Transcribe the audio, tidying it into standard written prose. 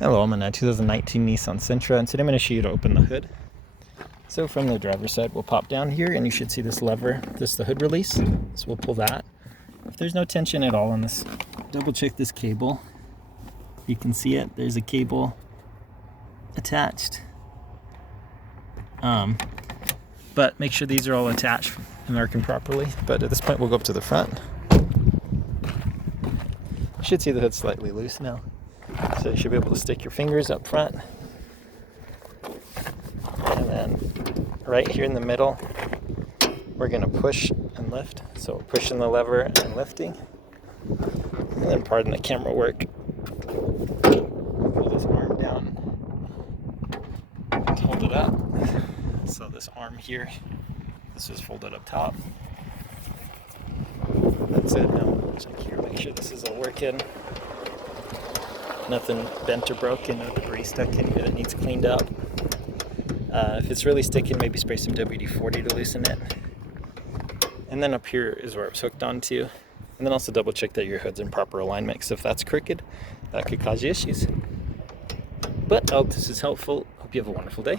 Hello, I'm in a 2019 Nissan Sentra, and today I'm going to show you how to open the hood. So from the driver's side, we'll pop down here, and you should see this lever. This is the hood release, so we'll pull that. If there's no tension at all on this, double check this cable. You can see it. There's a cable attached. But make sure these are all attached and working properly. But at this point, we'll go up to the front. You should see the hood slightly loose now. So you should be able to stick your fingers up front. And then right here in the middle, we're going to push and lift. So pushing the lever and lifting. And then pardon the camera work. Pull this arm down and hold it up. So this arm here, this is folded up top. That's it. Now check here, make sure this is all working. Nothing bent or broken, no debris stuck in here that needs cleaned up. If it's really sticking, maybe spray some WD-40 to loosen it. And then up here is where it's hooked onto. And then also double check that your hood's in proper alignment, because if that's crooked, that could cause you issues. But I hope this is helpful. Hope you have a wonderful day.